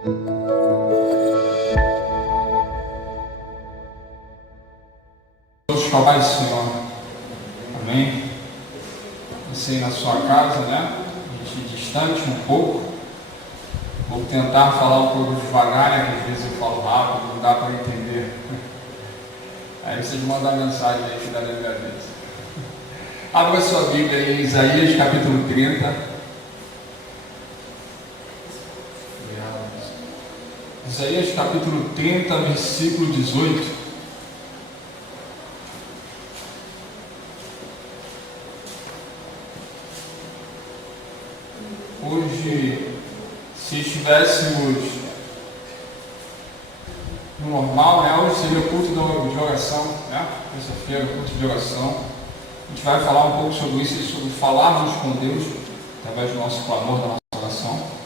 Todos com a paz do Senhor. Amém? Você aí na sua casa, né? A gente distante um pouco. Vou tentar falar um pouco devagar, né? Que às vezes eu falo rápido, não dá para entender. Aí vocês mandam mensagem aí que dá na minha vez. Abra sua Bíblia aí em Isaías capítulo 30. Isaías capítulo 30, versículo 18. Hoje, se estivéssemos no normal, né? Hoje seria o culto de oração, né? Terça-feira, culto de oração. A gente vai falar um pouco sobre isso, sobre falarmos com Deus, através do nosso clamor, da nossa oração.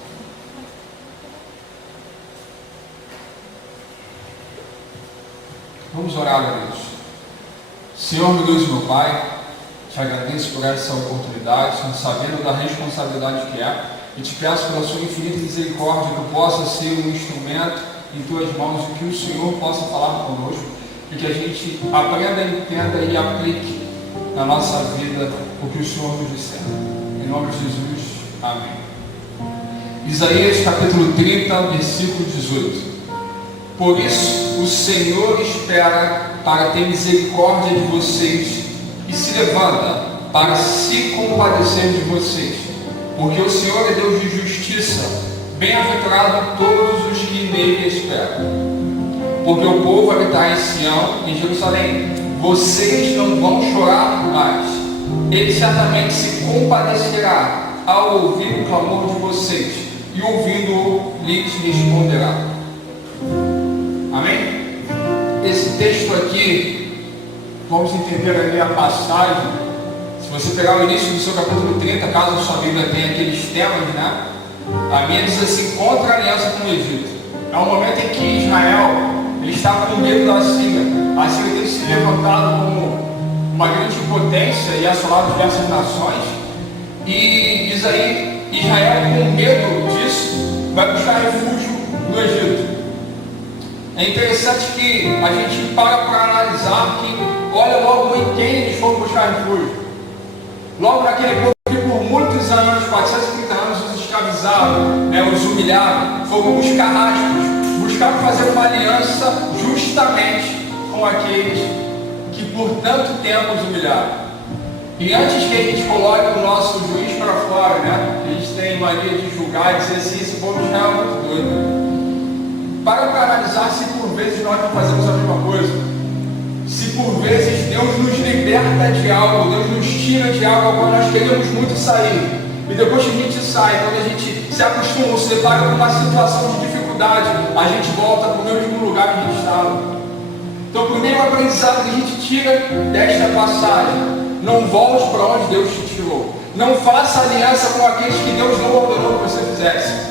Vamos orar a Deus. Senhor, meu Deus e meu Pai, te agradeço por essa oportunidade, sabendo da responsabilidade que é, e te peço pela sua infinita misericórdia que eu possa ser um instrumento em tuas mãos e que o Senhor possa falar conosco e que a gente aprenda, entenda e aplique na nossa vida o que o Senhor nos disser. Em nome de Jesus, amém. Isaías capítulo 30, versículo 18. Por isso o Senhor espera para ter misericórdia de vocês e se levanta para se compadecer de vocês, porque o Senhor é Deus de justiça, bem-aventurado todos os que nele esperam. Porque o povo habitará em Sião, em Jerusalém, vocês não vão chorar mais. Ele certamente se compadecerá ao ouvir o clamor de vocês, e ouvindo-o lhes responderá. Amém? Esse texto aqui, vamos entender ali a passagem. Se você pegar o início do seu capítulo 30, caso a sua Bíblia tenha aqueles temas, né? A minha diz assim: contra a aliança com o Egito. É um momento em que Israel ele estava com medo da Síria. A Síria tem se levantado como uma grande potência e assolado diversas nações. E diz aí, Israel, com medo disso, vai buscar refúgio no Egito. É interessante que a gente para analisar que, olha logo em quem eles foram buscar refúgio. Logo naquele povo que por muitos anos, 430 anos, os escravizaram, né, os humilharam, foram buscar rastros, buscaram fazer uma aliança justamente com aqueles que por tanto tempo os humilharam. E antes que a gente coloque o nosso juiz para fora, né, a gente tem mania de julgar e dizer assim: esse povo já é muito doido. Para analisar se por vezes nós não fazemos a mesma coisa. Se por vezes Deus nos liberta de algo, Deus nos tira de algo quando nós queremos muito sair. E depois que a gente sai, quando a gente se acostuma, se depara com uma situação de dificuldade, a gente volta para o mesmo lugar que a gente estava. Então, o primeiro aprendizado que a gente tira desta passagem: não volte para onde Deus te tirou. Não faça aliança com aqueles que Deus não ordenou que você fizesse.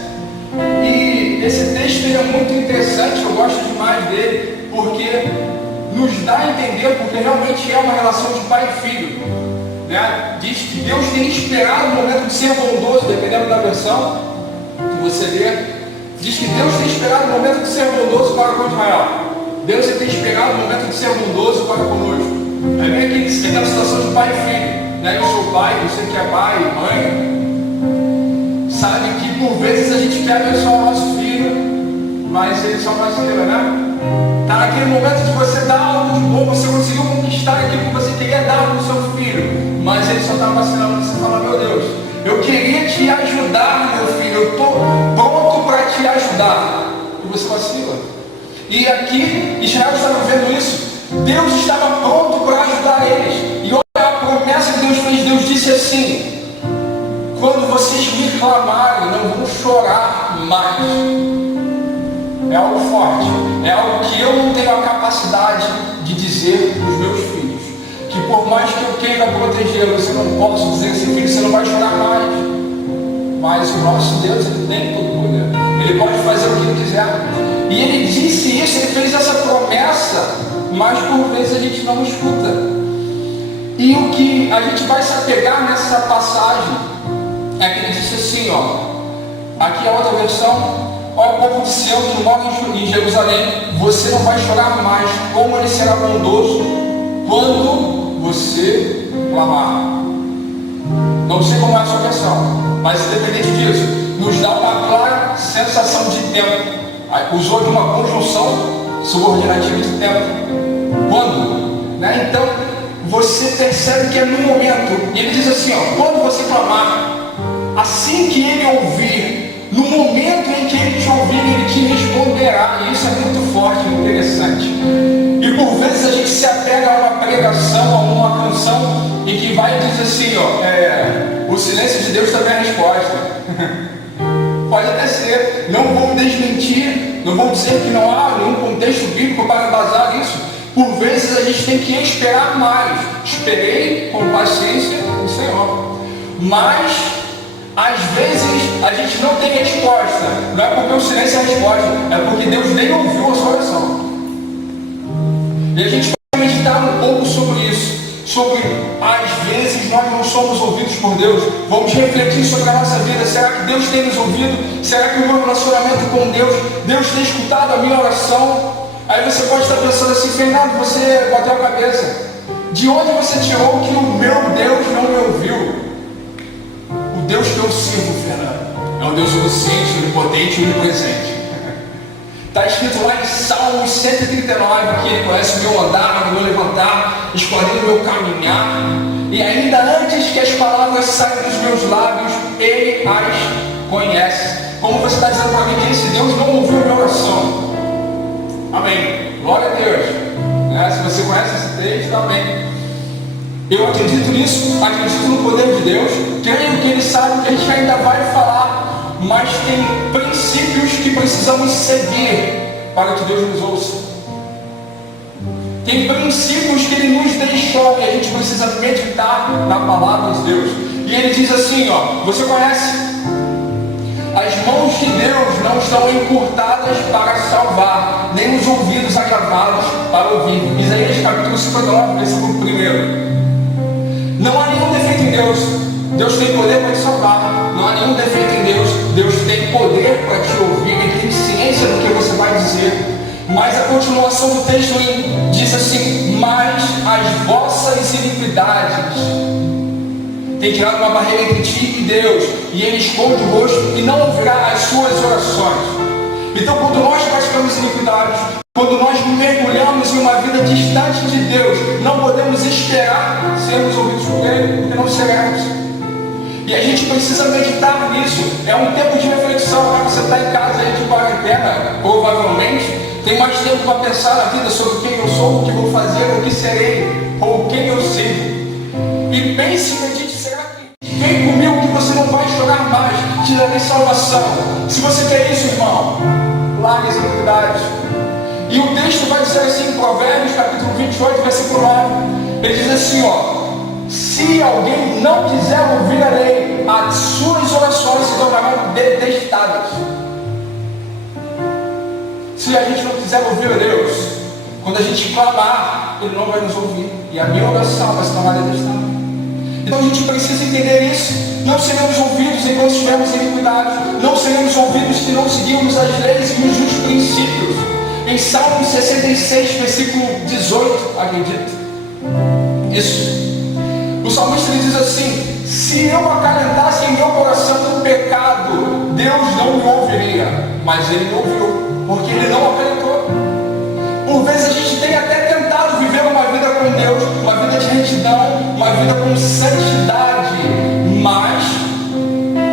E esse texto é muito interessante, eu gosto demais dele, porque nos dá a entender, porque realmente é uma relação de pai e filho, né? Diz que Deus tem esperado o momento de ser bondoso, dependendo da versão que você lê. Diz que Deus tem esperado o momento de ser bondoso para com Israel. Deus tem esperado o momento de ser bondoso para conosco. É bem aquela situação de pai e filho, né? Eu sou pai, você que é pai e mãe, sabe que por vezes a gente quer abençoar o nosso filho, mas ele só vacila, né? Está naquele momento de você dar algo de bom, você conseguiu conquistar aquilo que você queria dar para o seu filho, mas ele só está vacilando. Você fala: meu Deus, eu queria te ajudar, meu filho, eu estou pronto para te ajudar, e você vacila. E aqui Israel estava vendo isso. Deus estava pronto para ajudar eles, e olha a promessa que Deus fez. Deus disse assim: quando vocês me clamarem, não vão chorar mais. É algo forte, é algo que eu não tenho a capacidade de dizer para os meus filhos, que por mais que eu queira protegê-los, eu não posso dizer assim: filho, você não vai chorar mais. Mas o nosso Deus, ele tem todo o poder, ele pode fazer o que ele quiser. E ele disse isso, ele fez essa promessa, mas por vezes a gente não escuta. E o que a gente vai se apegar nessa passagem é que ele disse assim, ó, aqui a outra versão: ao povo de Sião que mora em Jerusalém: você não vai chorar mais, como ele será bondoso quando você clamar. Não sei como é a sua versão, mas independente disso, nos dá uma clara sensação de tempo. Usou de uma conjunção subordinativa de tempo. Quando? Né? Então, você percebe que é no momento. E ele diz assim, ó, quando você clamar, assim que ele ouvir, no momento em que ele te ouvir, ele te responderá. E isso é muito forte e interessante. E por vezes a gente se apega a uma pregação, a uma canção, e que vai dizer assim, ó, o silêncio de Deus também é a resposta. Pode até ser, não vou desmentir, não vou dizer que não há nenhum contexto bíblico para embasar isso. Por vezes a gente tem que esperar mais. Esperei com paciência o Senhor. Mas, às vezes, a gente não tem resposta. Não é porque o silêncio é a resposta, é porque Deus nem ouviu a sua oração. E a gente vai meditar um pouco sobre isso. Sobre, às vezes, nós não somos ouvidos por Deus. Vamos refletir sobre a nossa vida. Será que Deus tem nos ouvido? Será que o meu relacionamento com Deus tem escutado a minha oração? Aí você pode estar pensando assim, Fernando, você bateu a cabeça. De onde você tirou que o meu Deus não me ouviu? O Deus que eu sirvo, Fernando, é um Deus onisciente, onipotente e onipresente. Está escrito lá em Salmos 139 que ele conhece o meu andar, o meu levantar, escolhendo o meu caminhar. E ainda antes que as palavras saiam dos meus lábios, ele as conhece. Como você está dizendo para mim que esse Deus não ouviu a minha oração? Amém. Glória a Deus. Se você conhece esse texto, amém. Eu acredito nisso, acredito no poder de Deus, creio que Ele sabe que a gente ainda vai falar, mas tem princípios que precisamos seguir para que Deus nos ouça. Tem princípios que Ele nos deixou e a gente precisa meditar na palavra de Deus. E Ele diz assim, ó, você conhece? As mãos de Deus não estão encurtadas para salvar, nem os ouvidos agravados para ouvir. Isaías capítulo 59, versículo 1. Não há nenhum defeito em Deus. Deus tem poder para te salvar. Não há nenhum defeito em Deus. Deus tem poder para te ouvir. Ele tem ciência do que você vai dizer. Mas a continuação do texto diz assim: mas as vossas iniquidades tem tirado uma barreira entre ti e Deus, e Ele esconde o rosto e não ouvirá as suas orações. Então, quando nós praticamos iniquidades, quando nós mergulhamos em uma vida distante de Deus, não podemos esperar sermos ouvidos por Ele, porque não seremos. E a gente precisa meditar nisso. É um tempo de reflexão. Você está em casa aí de quarentena, provavelmente tem mais tempo para pensar na vida sobre quem eu sou, o que vou fazer, o que serei, ou quem eu sirvo. E pense e medite. Vem comigo que você não vai chorar mais, te darei salvação. Se você quer isso, irmão, largue as iniquidades. E o texto vai dizer assim em Provérbios, capítulo 28, versículo 9. Ele diz assim, ó: se alguém não quiser ouvir a lei, as suas orações se tornarão detestadas. Se a gente não quiser ouvir a Deus, quando a gente clamar, Ele não vai nos ouvir. E a minha oração vai se tornar detestável. Então a gente precisa entender isso. Não seremos ouvidos enquanto estivermos em iniquidade. Não seremos ouvidos se não seguirmos as leis e os princípios. Em Salmo 66, versículo 18, acredito. Isso. O salmista diz assim: se eu acalentasse em meu coração o pecado, Deus não me ouviria. Mas Ele me ouviu, porque Ele não acalentou. Por vezes a gente tem até tentado viver uma vida com Deus, uma vida de retidão, uma vida com santidade, mas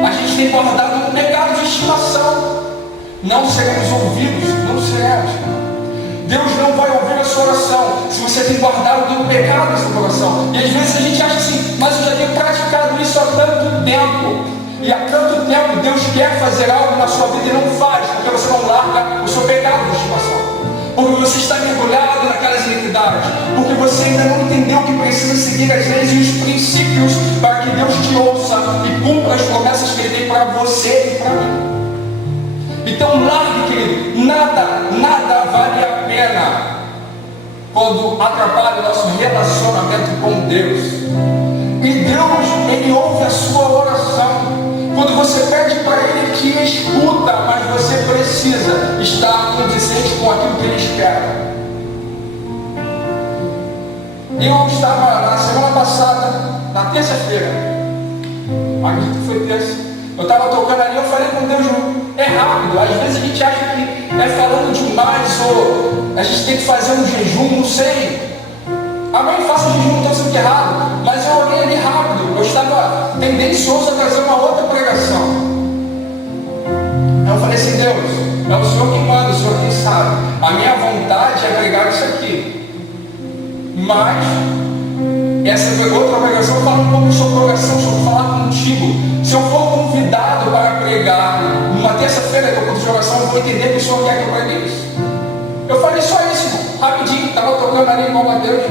a gente tem guardado um pecado de estimação. Não seremos ouvidos, não seremos. Deus não vai ouvir a sua oração se você tem guardado um pecado no seu coração. E às vezes a gente acha assim, mas eu já tenho praticado isso há tanto tempo. E há tanto tempo Deus quer fazer algo na sua vida e não faz, porque você não larga o seu pecado de estimação. Porque você está mergulhado naquelas iniquidades, porque você ainda não entendeu que precisa seguir as leis e os princípios para que Deus te ouça e cumpra as promessas que Ele tem para você e para mim. Então largue, querido, nada vale a pena quando atrapalha o nosso relacionamento com Deus. E Deus, Ele ouve a sua oração. Quando você pede para Ele, Ele te escuta, mas você precisa estar condizente com aquilo que Ele espera. Eu estava na semana passada, na terça-feira, acredito que foi terça, eu estava tocando ali, eu falei com Deus, é rápido, às vezes a gente acha que é falando demais, ou a gente tem que fazer um jejum, não sei. Amém, faça jejum, não estou sendo errado, mas eu olhei ali rápido, eu estava tendencioso a trazer uma outra pregação. Eu falei assim, Deus, é o Senhor que manda, o Senhor que sabe, a minha vontade é pregar isso aqui. Mas essa outra pregação fala um pouco do seu coração, sobre falar contigo. Se eu for convidado para pregar numa terça-feira que eu conto de oração, eu vou entender que o Senhor quer que eu pregue isso. Eu falei só isso, rapidinho, estava tocando ali igual Mateus.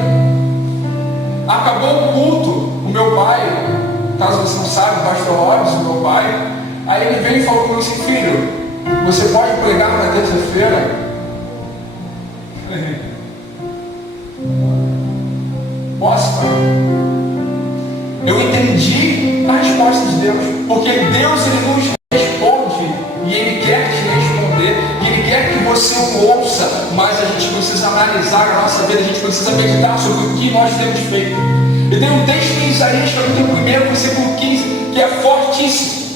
Acabou o culto, o meu pai, caso você não saiba, o pastor Robson, meu pai, aí ele veio e falou comigo assim, filho, você pode pregar na terça-feira? Posso, pai? Eu entendi a resposta de Deus, porque Deus ele nos responde e Ele quer te responder, e Ele quer que você o ouça, mas a gente precisa analisar a nossa vida, a gente precisa meditar sobre o que nós temos feito. E tem um texto em Isaías, capítulo 1, versículo 15, que é fortíssimo.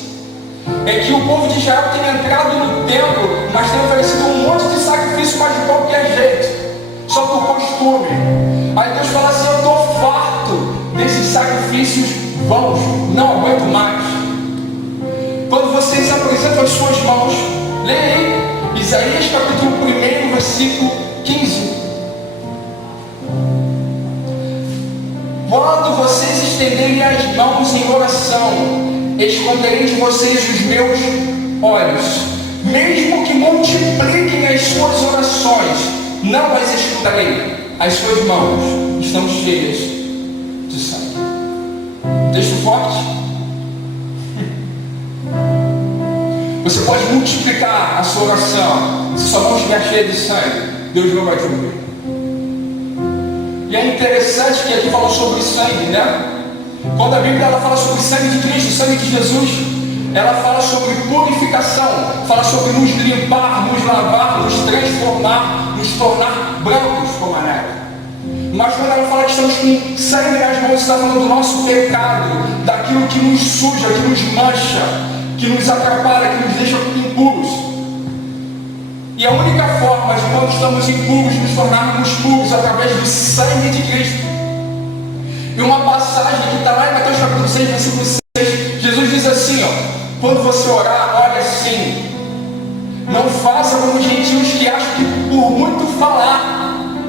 É que o povo de Israel tem entrado no templo, mas tem oferecido um monte de sacrifício, mas de qualquer jeito, só por costume. Aí Deus fala assim, eu estou farto desses sacrifícios vãos, não aguento mais. Quando vocês apresentam as suas mãos, leia aí, Isaías capítulo 1, versículo 15. Quando vocês estenderem as mãos em oração, esconderei de vocês os meus olhos. Mesmo que multipliquem as suas orações, não as escutarei. As suas mãos estão cheias de sangue. Texto forte. Você pode multiplicar a sua oração. Se sua mão estiver cheia de sangue, Deus não vai te ouvir. E é interessante que aqui fala sobre sangue, né? Quando a Bíblia ela fala sobre sangue de Cristo, sangue de Jesus, ela fala sobre purificação, fala sobre nos limpar, nos lavar, nos transformar, nos tornar brancos como a neve. Mas quando ela fala que estamos com sangue nas mãos, está falando do nosso pecado, daquilo que nos suja, que nos mancha, que nos atrapalha, que nos deixa impuros. E a única forma de quando estamos impuros, nos tornarmos puros, através do sangue de Cristo. E uma passagem que está lá em Mateus capítulo 6, versículo 6, Jesus diz assim, ó, quando você orar, ore assim, não faça como os gentios que acham que por muito falar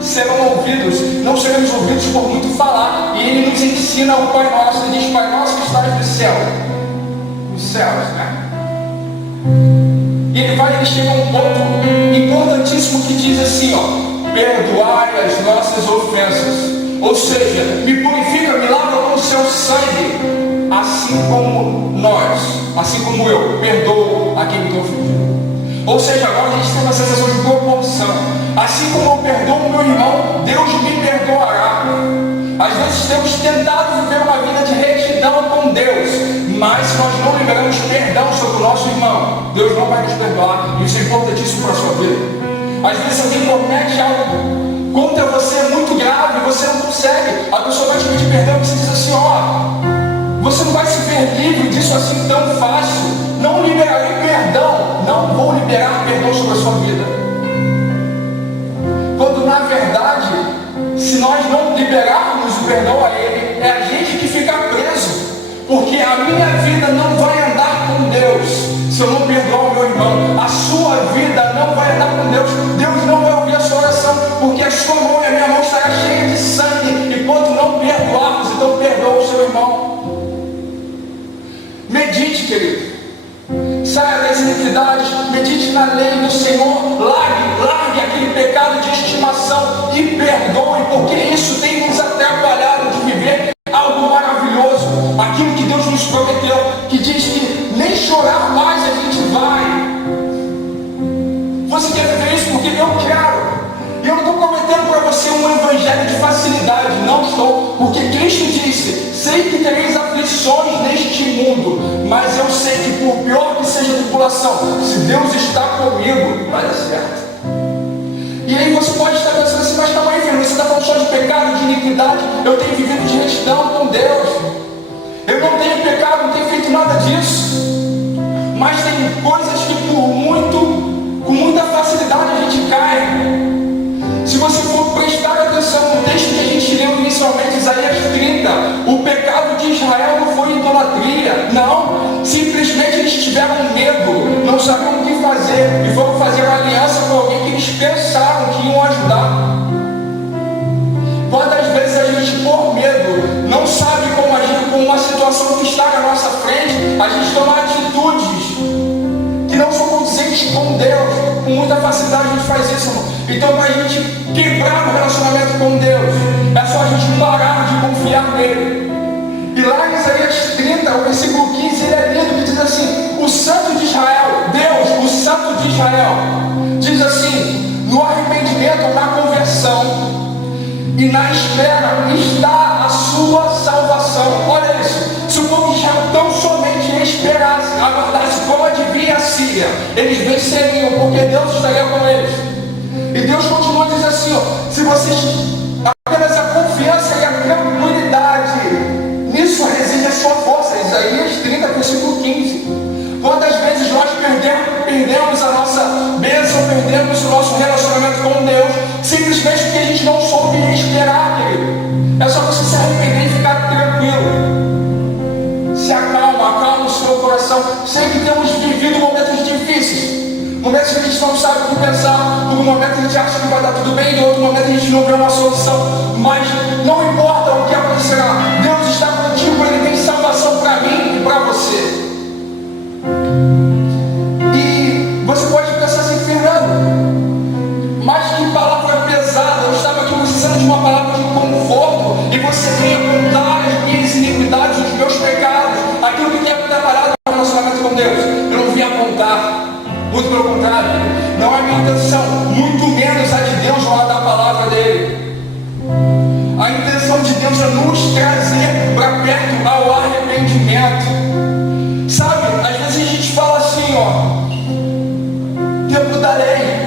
serão ouvidos. Não seremos ouvidos por muito falar. E Ele nos ensina o Pai Nosso. Ele diz, Pai Nosso que estás no céu, nos céus, né? E ele chega a um ponto importantíssimo que diz assim, ó, perdoai as nossas ofensas. Ou seja, me purifica, me lava com o seu sangue, assim como eu perdoo a quem me ofendeu. Ou seja, agora a gente tem uma sensação de proporção. Assim como eu perdoo o meu irmão, Deus me perdoará. Às vezes temos tentado viver uma vida de retidão com Deus, mas se nós não liberamos perdão sobre o nosso irmão, Deus não vai nos perdoar. Isso é importantíssimo para a sua vida. Às vezes alguém comete algo contra você muito grave, você não consegue, a pessoa vai te pedir perdão e você diz assim, ó, você não vai se ver livre disso assim tão fácil. Não liberarei perdão, não vou liberar perdão sobre a sua vida. Quando na verdade, se nós não liberarmos o perdão a Ele, é a gente que fica preso. Porque a minha vida não vai andar com Deus se eu não perdoar o meu irmão. A sua vida não vai andar com Deus. Deus não vai ouvir a sua oração, porque a sua mão e a minha mão estará cheia de sangue. Enquanto não perdoarmos, então perdoa o seu irmão. Medite, querido. Saia das iniquidades, medite na lei do Senhor, largue aquele pecado de estimação e perdoe, porque isso tem nos atrapalhado de viver algo maravilhoso, aquilo que Deus nos prometeu, que diz que nem chorar mais a gente vai. Você quer viver isso? Porque eu quero. E eu não estou prometendo para você um evangelho de facilidade, não estou, porque Cristo disse: sei que tereis aflições neste mundo, mas eu sei que por pior que seja a tribulação, se Deus está comigo, vai dar certo. E aí você pode estar pensando assim: mas calma aí, filho, você está falando só de pecado, de iniquidade. Eu tenho vivido de retidão com Deus, eu não tenho pecado, não tenho feito nada disso. Mas tem coisas que com muita facilidade a gente cai. Se você for prestar atenção no texto que a gente leu inicialmente, Isaías 30, o pecado de Israel não foi idolatria, não. Simplesmente eles tiveram medo, não sabiam o que fazer e foram fazer uma aliança com alguém que eles pensaram que iam ajudar. Quantas vezes a gente, por medo, não sabe como agir com uma situação que está na nossa frente, a gente toma atitudes que não são condizentes com Deus. Com muita facilidade a gente faz isso, irmão. Então, para a gente quebrar o relacionamento com Deus, é só a gente parar de confiar nele. E lá em Isaías 30, o versículo 15, ele é lindo, que diz assim: o Santo de Israel, Deus, o Santo de Israel, diz assim: no arrependimento, na conversão e na espera está a sua salvação. Olha isso, se o povo de Israel tão somente esperasse, aguardasse como adivinha a Síria, eles venceriam, porque Deus estaria com eles. E Deus continua dizendo assim: ó, se vocês apenas a confiança e a tranquilidade, nisso reside a sua força. Isaías 30, versículo 15. Quantas vezes nós perdemos a nossa bênção, perdemos o nosso relacionamento com Deus, simplesmente porque a gente não soube esperar, querido. É só você se arrepender e ficar tranquilo. Se acalma o seu coração. Sei que temos vivido momentos difíceis, momentos que a gente não sabe o que pensar, no momento a gente acha que vai dar tudo bem, no outro momento a gente não vê uma solução, mas não importa o que acontecerá, Deus está contigo, Ele tem salvação para mim e para você. E você pode pensar assim: Fernando, mas que palavra pesada, eu estava aqui precisando de uma palavra de conforto, e você vem apontar as minhas iniquidades, os meus pecados, aquilo que tem atrapalhado o relacionamento com Deus. Eu não vim apontar, muito pelo contrário, não é minha intenção, muito menos a de Deus lá da palavra dele. A intenção de Deus é nos trazer para perto ao arrependimento. Sabe, às vezes a gente fala assim, ó, tempo da lei.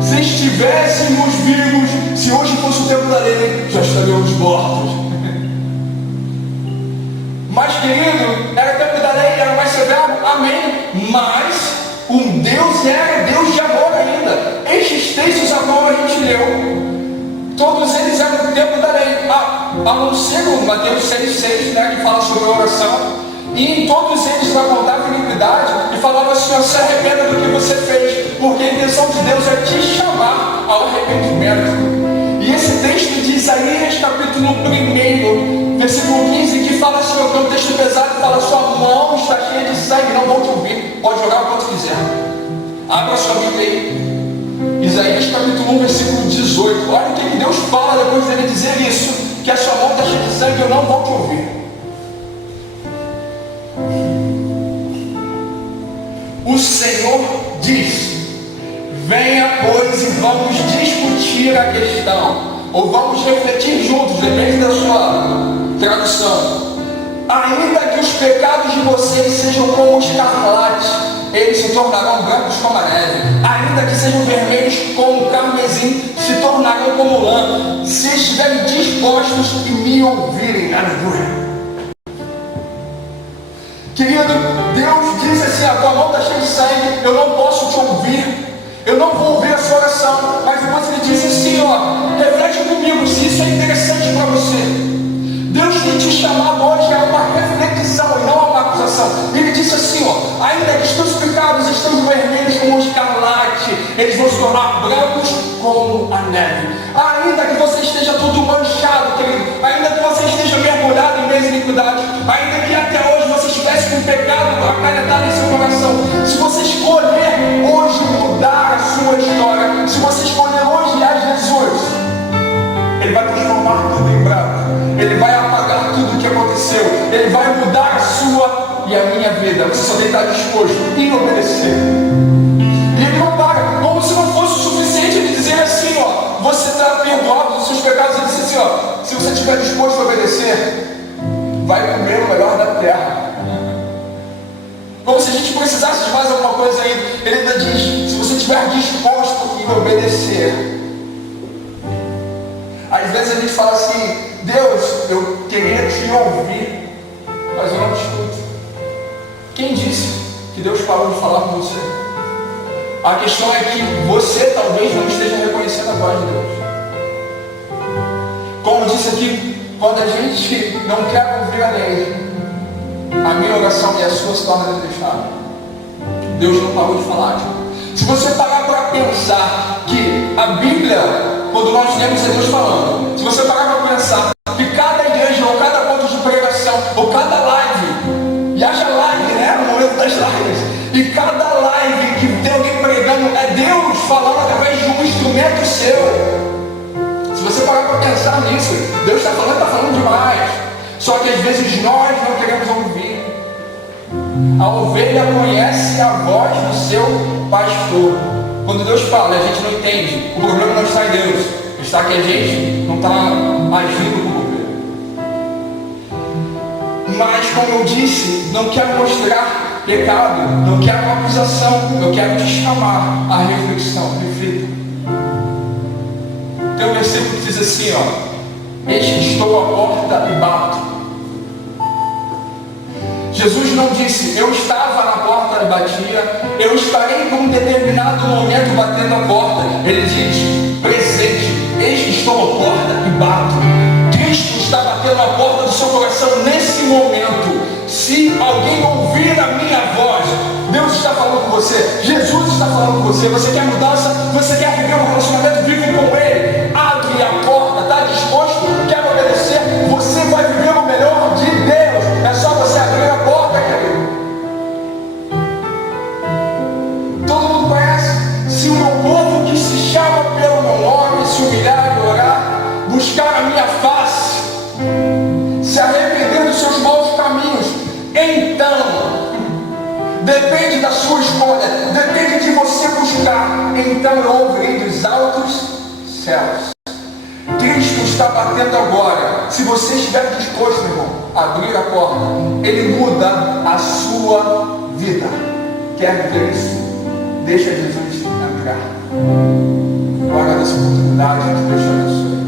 Se estivéssemos vivos, se hoje fosse o tempo da lei, já estaríamos mortos. Mas, querido, era o tempo da lei, era mais severo, amém. Mas um Deus era Deus de amor ainda. Estes textos a qual a gente leu, todos eles eram o tempo da lei. A não ser o Mateus 6,6, né, que fala sobre a oração. E em todos eles apontava iniquidade e falava assim: ó, se arrependa do que você fez, porque a intenção de Deus é te chamar ao arrependimento. E esse texto de Isaías capítulo 1, versículo 15, que fala assim, ó, que é um texto pesado, fala: sua mão está cheia de sangue, não vão te ouvir, pode jogar o quanto quiser. Abra sua Bíblia aí, Isaías capítulo 1, versículo 18. Olha o que Deus fala depois dele dizer isso, que a sua mão está cheia de sangue, eu não vou te ouvir. O Senhor diz: venha, pois, e vamos discutir a questão, ou vamos refletir juntos, depende da sua tradução. Ainda que os pecados de vocês sejam como escarlate, eles se tornarão brancos como a neve. Ainda que sejam vermelhos como o carmesim, se tornarão como lã, se estiverem dispostos e me ouvirem. Aleluia. Querido, Deus diz assim: a tua mão está cheia de sangue, eu não posso te ouvir, eu não vou ouvir a sua oração. Mas depois ele diz assim, ó, reflete comigo se isso é interessante para você. Deus tem te chamado hoje a uma reflexão e não a uma acusação. Ele disse assim, ó, ainda que os teus pecados estejam vermelhos como o escarlate, eles vão se tornar brancos como a neve. Ainda que você esteja todo manchado, querido, ainda que você esteja mergulhado em meias iniquidades, ainda que até hoje você estivesse com pecado acarretado em seu coração, se você escolher hoje mudar a sua história, se você escolher hoje a Jesus, Ele vai transformar tudo em branco, Ele vai apagar tudo o que aconteceu, Ele vai mudar a sua e a minha vida. Você só tem que estar disposto em obedecer. E Ele não paga, como se não fosse o suficiente Ele dizer assim, ó, estiver disposto em obedecer. Às vezes a gente fala assim: Deus, eu queria te ouvir, mas eu não te escuto. Quem disse que Deus parou de falar com você? A questão é que você talvez não esteja reconhecendo a voz de Deus. Como disse aqui, quando a gente não quer ouvir a lei, a minha oração e a sua se torna desleixada. Deus não parou de falar. Se você parar para pensar que a Bíblia, quando nós lemos, é Deus falando. Se você parar para pensar que cada igreja, ou cada ponto de pregação, ou cada live, e haja live, né? No momento das lives, e cada live que tem alguém pregando, é Deus falando através de um instrumento seu. Se você parar para pensar nisso, Deus está falando demais. Só que às vezes nós não queremos ouvir. A ovelha conhece a voz do seu pastor. Quando Deus fala, a gente não entende. O problema não está em Deus, está que a gente não está agindo como ovelha. Mas como eu disse, não quero mostrar pecado, não quero uma acusação, eu quero te chamar à reflexão. Reflita. Tem um versículo que diz assim, ó: eis que estou à porta e bato. Jesus não disse: eu estava na porta e batia, eu estarei em um determinado momento batendo a porta. Ele diz: presente, eis que estou à porta e bato. Cristo está batendo a porta do seu coração nesse momento. Se alguém ouvir a minha voz, Deus está falando com você, Jesus está falando com você. Você quer mudança? Você quer viver um relacionamento vivo com Ele? Abre a porta, está disposto? Quer obedecer? Você vai viver o melhor de Deus. É só você abrir a porta, querido. Todo mundo conhece. Se o meu povo que se chama pelo meu nome se humilhar e orar, buscar a minha face, se arrepender dos seus maus caminhos, então, depende da sua escolha, depende de você buscar, então eu ouvirei dos altos céus. Cristo está batendo agora. Se você estiver disposto, meu irmão, a abrir a porta, Ele muda a sua vida. Quer viver isso? Deixa Jesus entrar. Eu agradeço a oportunidade. Que Deus te abençoe.